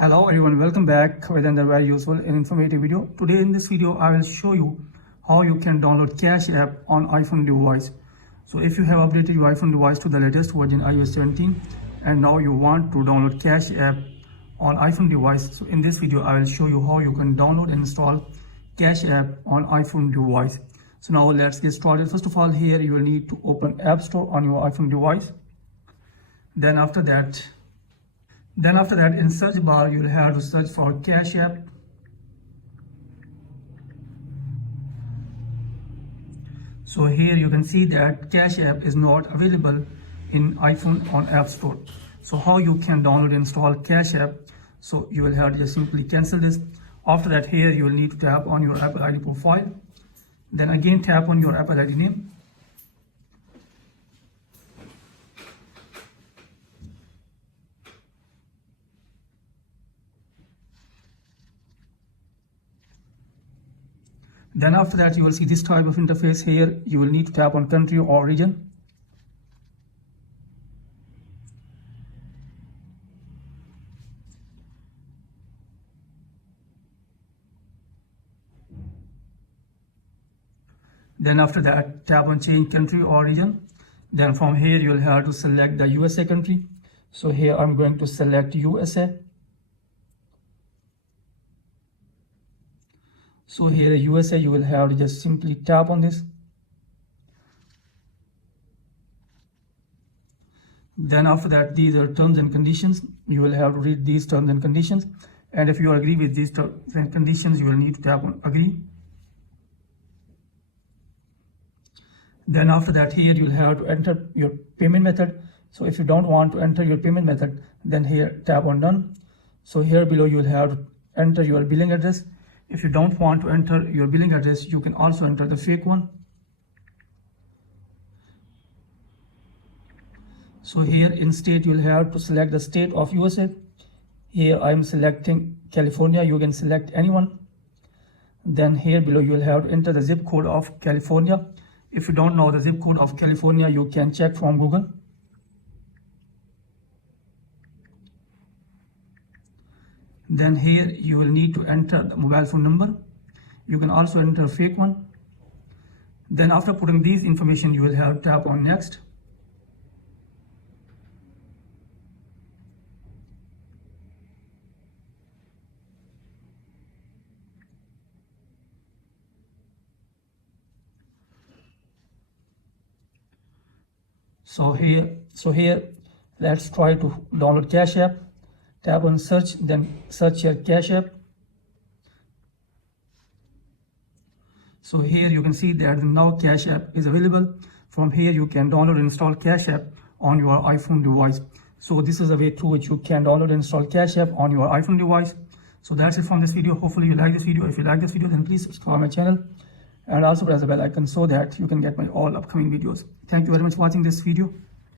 Hello everyone, welcome back with another very useful and informative video. Today in this video I will show you how you can download Cash app on iPhone device. So if you have updated your iPhone device to the latest version iOS 17 and now you want to download Cash app on iPhone device, so in this video I will show you how you can download and install Cash app on iPhone device. So now let's get started. First of all, here you will need to open App Store on your iPhone device. Then after that in search bar you will have to search for Cash app. So here you can see that Cash app is not available in iPhone on App Store. So how you can download and install Cash app? So you will have to just simply cancel this. After that, here you will need to tap on your Apple ID profile. Then again tap on your Apple ID name. Then after that you will see this type of interface. Here you will need to tap on country or region. Then after that tap on change country or region. Then from here you will have to select the USA country. So here I'm going to select USA. So here USA you will have to just simply tap on this. Then after that, these are terms and conditions. You will have to read these terms and conditions. And if you agree with these terms and conditions, you will need to tap on agree. Then after that, here you will have to enter your payment method. So if you don't want to enter your payment method, then here tap on done. So here below you will have to enter your billing address. If you don't want to enter your billing address, you can also enter the fake one. So here in state, you'll have to select the state of USA. Here I'm selecting California. You can select anyone. Then here below, you'll have to enter the zip code of California. If you don't know the zip code of California, you can check from Google. Then here you will need to enter the mobile phone number. You can also enter a fake one. Then after putting these information, you will have to tap on next. So here let's try to download Cash app. Tap on search, then search your Cash app. So here you can see that now Cash app is available. From here you can download and install Cash app on your iPhone device. So this is a way through which you can download and install Cash app on your iPhone device. So that's it from this video. Hopefully you like this video. If you like this video, then please subscribe my channel and also press the bell icon so that you can get my all upcoming videos. Thank you very much for watching this video.